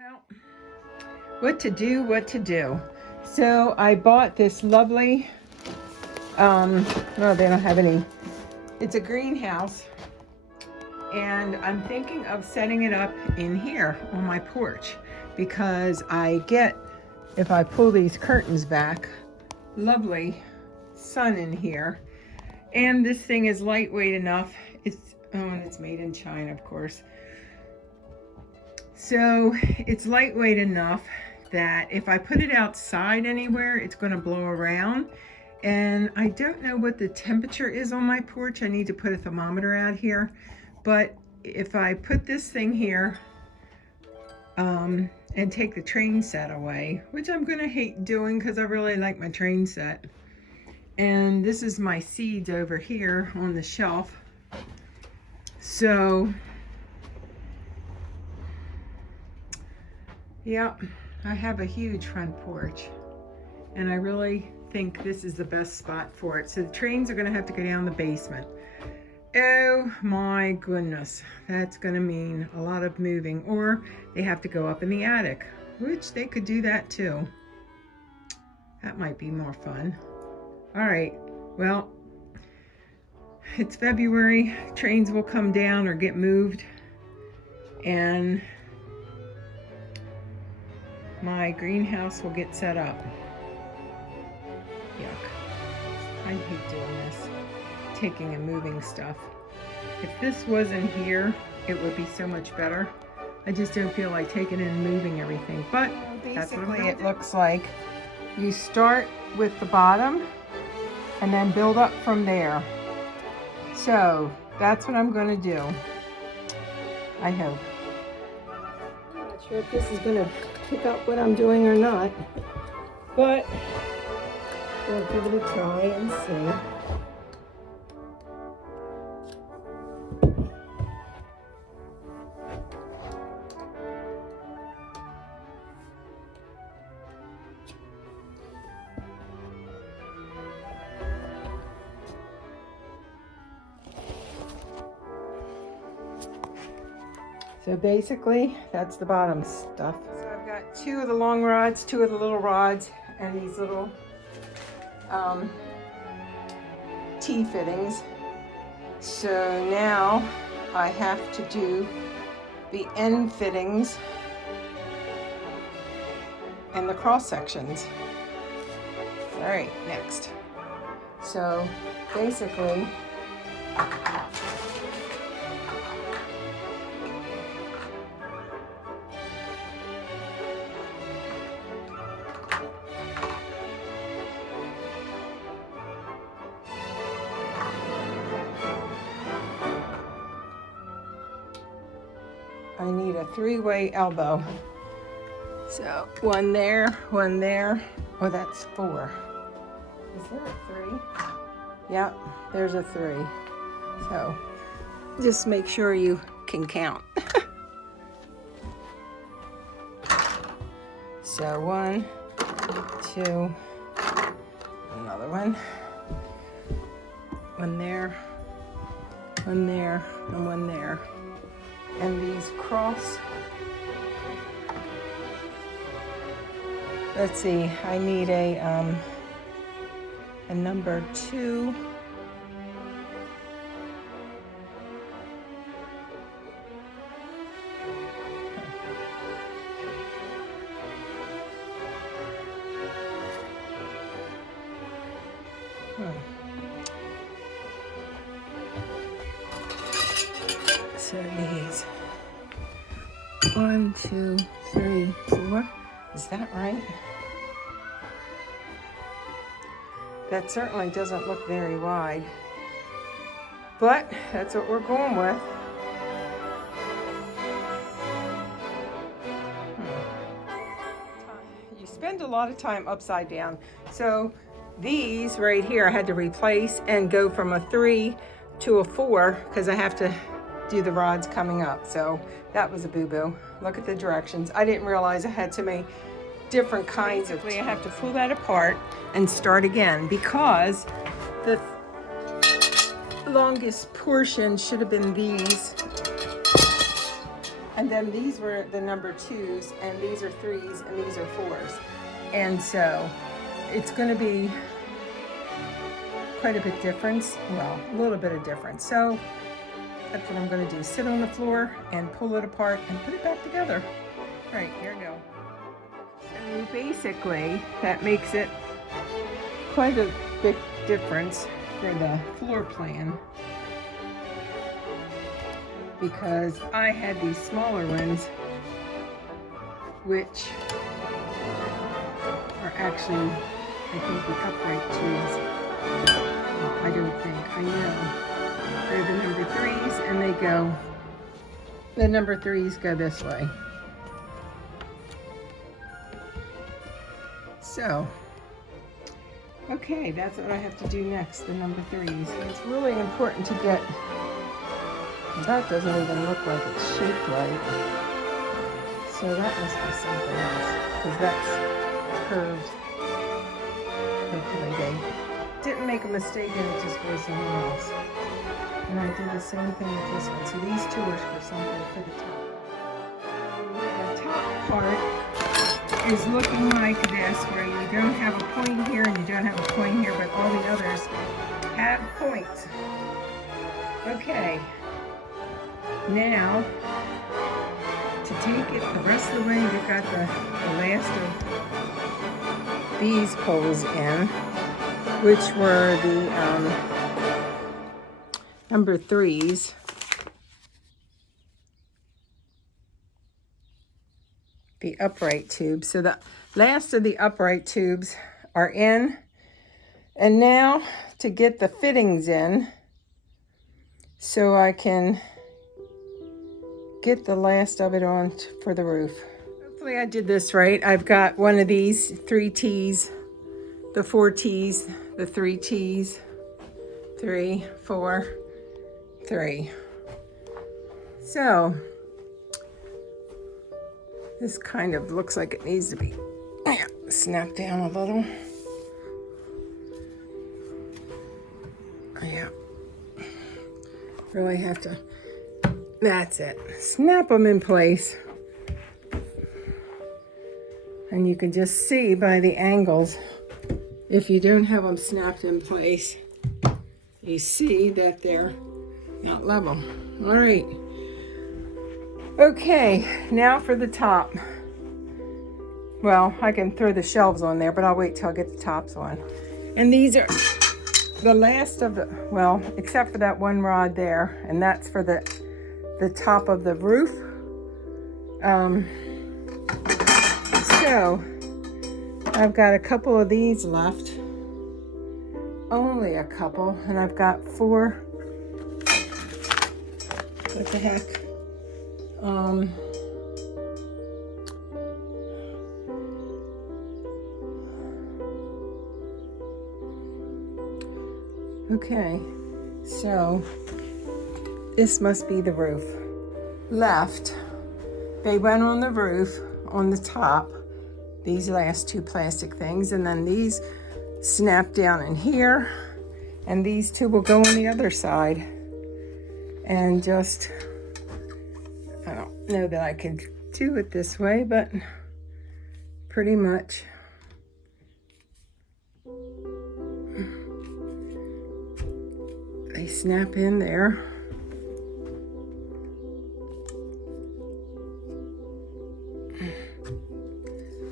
Well, what to do. So I bought this lovely, well, they don't have any, it's a greenhouse. And I'm thinking of setting it up in here on my porch because I get, if I pull these curtains back, lovely sun in here. And this thing is lightweight enough. And it's made in China, of course. So it's lightweight enough that if I put it outside anywhere, it's going to blow around. And I don't know what the temperature is on my porch. I need to put a thermometer out here. But if I put this thing here and take the train set away, which I'm going to hate doing because I really like my train set. And this is my seeds over here on the shelf. So yeah, I have a huge front porch and I really think this is the best spot for it. So the trains are going to have to go down the basement. Oh my goodness, that's going to mean a lot of moving, or they have to go up in the attic, which they could do that too. That might be more fun. All right, well, it's February, trains will come down or get moved, and my greenhouse will get set up. Yuck. I hate doing this, taking and moving stuff. If this wasn't here, it would be so much better. I just don't feel like taking and moving everything. But basically it looks like you start with the bottom and then build up from there. So that's what I'm going to do. I hope. I'm not sure if this is going to pick up what I'm doing or not, but we'll give it a try and see. So basically, that's the bottom stuff. So I've got 2 of the long rods, 2 of the little rods, and these little T-fittings. So now I have to do the end fittings and the cross sections. All right, next. So basically, I need a 3-way elbow. So 1 there, 1 there. Oh, that's 4. Is there a 3? Yep, there's a 3. So just make sure you can count. So 1, 2, another one. 1 there, 1 there, and 1 there. And these cross, let's see, I need a number 2. So these 1, 2, 3, 4. Is that right? That certainly doesn't look very wide, but that's what we're going with. You spend a lot of time upside down. So these right here I had to replace and go from a 3 to a 4 because I have to do the rods coming up. So that was a boo-boo. Look at the directions. I didn't realize I had so many different kinds of. I have to pull that apart and start again because the longest portion should have been these, And then these were the number 2s, and these are 3s, and these are 4s. And so it's going to be quite a bit different. Well, a little bit of difference. So that's what I'm going to do. Sit on the floor and pull it apart and put it back together. All right, here we go. So basically, that makes it quite a big difference for the floor plan, because I had these smaller ones, which are actually, I think, the upright tubes. Well, I don't think, I know. They're the number 3s, and they go, the number 3s go this way. So, okay, that's what I have to do next, the number 3s. It's really important to get, that doesn't even look like it's shaped right. So that must be something else, because that's curved. Hopefully they didn't make a mistake and it just was something else. And I did the same thing with this one. So these 2 are for something for the top. The top part is looking like this, where you don't have a point here and you don't have a point here, but all the others have points. Okay, now to take it the rest of the way, you've got the last of these Kohls in, which were the number 3s. The upright tubes. So the last of the upright tubes are in. And now to get the fittings in, so I can get the last of it on for the roof. Hopefully I did this right. I've got one of these 3 T's, the 4 T's, the 3 T's, 3, 4, 3. So this kind of looks like it needs to be snapped down a little. Yeah. Really have to, that's it. Snap them in place. And you can just see by the angles, if you don't have them snapped in place, you see that they're not level. All right. Okay, now for the top. Well, I can throw the shelves on there, but I'll wait till I get the tops on. And these are the last of the, well, except for that one rod there, and that's for the top of the roof. So I've got a couple of these left, only a couple, and I've got 4. What the heck? Okay, so this must be the roof. Left, they went on the roof on the top, these last 2 plastic things, and then these snap down in here, and these 2 will go on the other side. And just, I don't know that I could do it this way, but pretty much. They snap in there.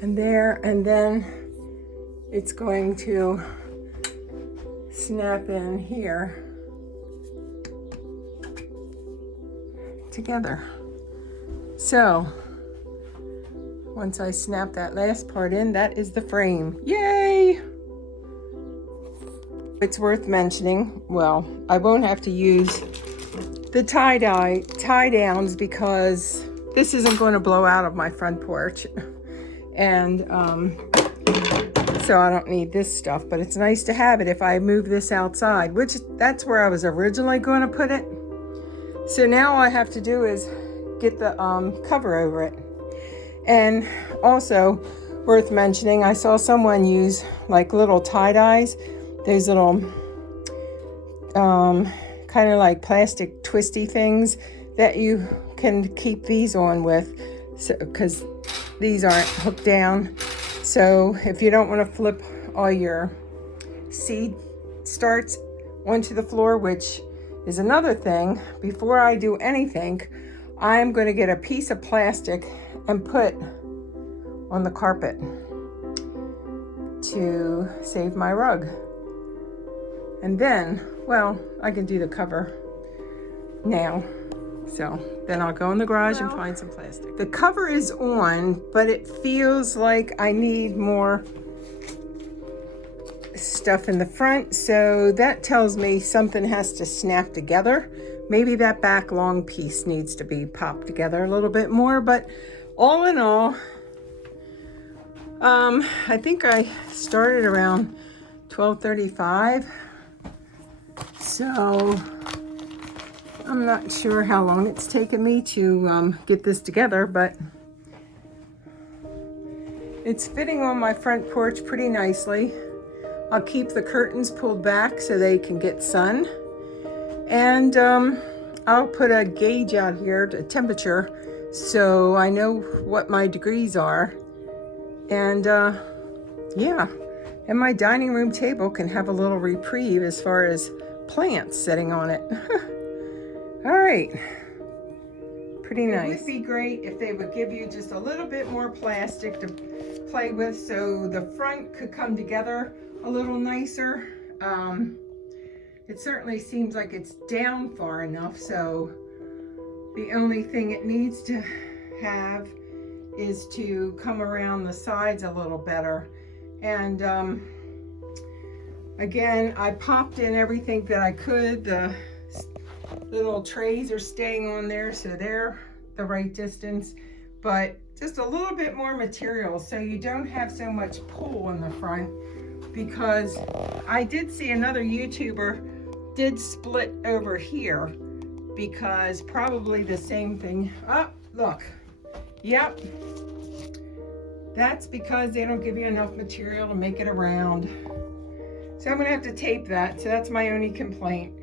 And there, and then it's going to snap in here together. So once I snap that last part in, that is the frame. Yay! It's worth mentioning, well, I won't have to use the tie downs because this isn't going to blow out of my front porch. And so I don't need this stuff, but it's nice to have it if I move this outside, which that's where I was originally going to put it. So now all I have to do is get the cover over it. And also worth mentioning, I saw someone use like little tie-dyes, those little kind of like plastic twisty things that you can keep these on with, because these aren't hooked down. So if you don't want to flip all your seed starts onto the floor, which is another thing, before I do anything, I'm going to get a piece of plastic and put on the carpet to save my rug. And then, well, I can do the cover now. So then I'll go in the garage and find some plastic. The cover is on, but it feels like I need more stuff in the front. So that tells me something has to snap together. Maybe that back long piece needs to be popped together a little bit more, but all in all, I think I started around 12:35. So I'm not sure how long it's taken me to get this together, but it's fitting on my front porch pretty nicely. I'll keep the curtains pulled back so they can get sun. And I'll put a gauge out here, the temperature, so I know what my degrees are. And yeah, and my dining room table can have a little reprieve as far as plants sitting on it. All right, pretty nice. It would be great if they would give you just a little bit more plastic to play with so the front could come together a little nicer. It certainly seems like it's down far enough, so the only thing it needs to have is to come around the sides a little better. And again, I popped in everything that I could. The little trays are staying on there, so they're the right distance, but just a little bit more material so you don't have so much pull in the front, because I did see another YouTuber did split over here, because probably the same thing. Oh, look. Yep. That's because they don't give you enough material to make it around. So I'm gonna have to tape that. So that's my only complaint.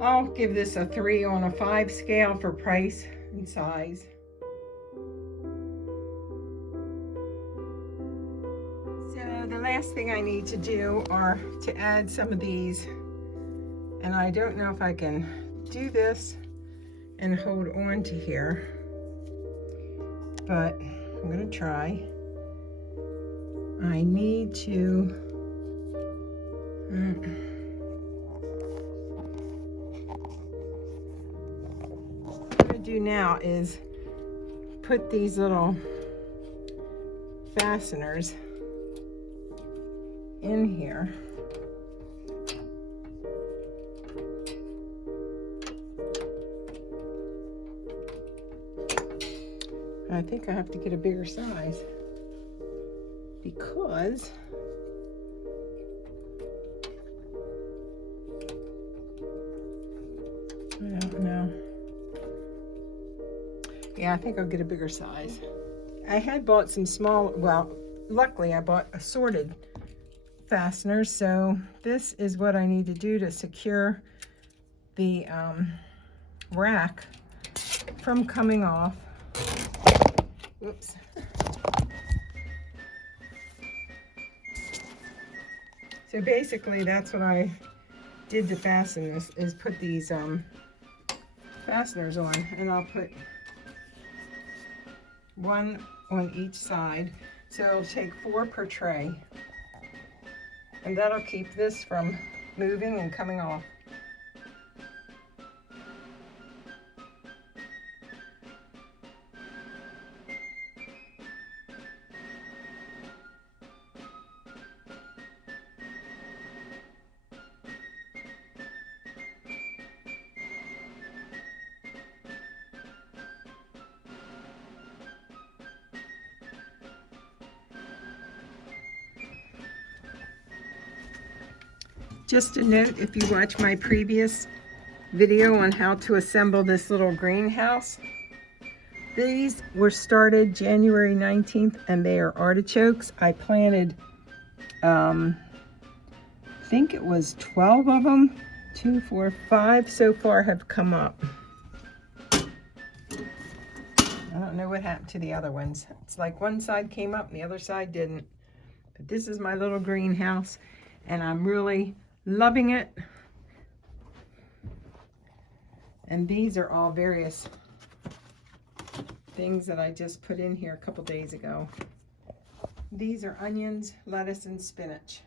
I'll give this a 3 on a 5 scale for price and size. So the last thing I need to do are to add some of these. And I don't know if I can do this and hold on to here, but I'm gonna try. I need to, what I'm gonna do now is put these little fasteners in here. I think I have to get a bigger size because I don't know. Yeah, I think I'll get a bigger size. I had bought some small, well, luckily I bought assorted fasteners, so this is what I need to do to secure the rack from coming off. Oops. So basically that's what I did to fasten this, is put these fasteners on, and I'll put one on each side, so it'll take 4 per tray, and that'll keep this from moving and coming off. Just a note, if you watch my previous video on how to assemble this little greenhouse, these were started January 19th and they are artichokes. I planted, I think it was 12 of them, 2, 4, 5 so far have come up. don't know what happened to the other ones. It's like one side came up and the other side didn't. But this is my little greenhouse, and I'm really loving it. And these are all various things that I just put in here a couple days ago. These are onions, lettuce, and spinach.